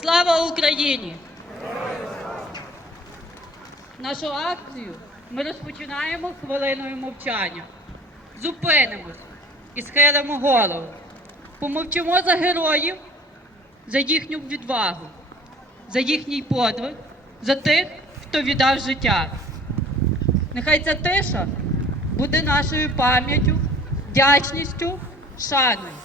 Слава Україні! Нашу акцію ми розпочинаємо хвилиною мовчання. Зупинимось і схилимо голову. Помовчимо за героїв, за їхню відвагу, за їхній подвиг, за тих, хто віддав життя. Нехай ця тиша буде нашою пам'яттю, вдячністю, шаною.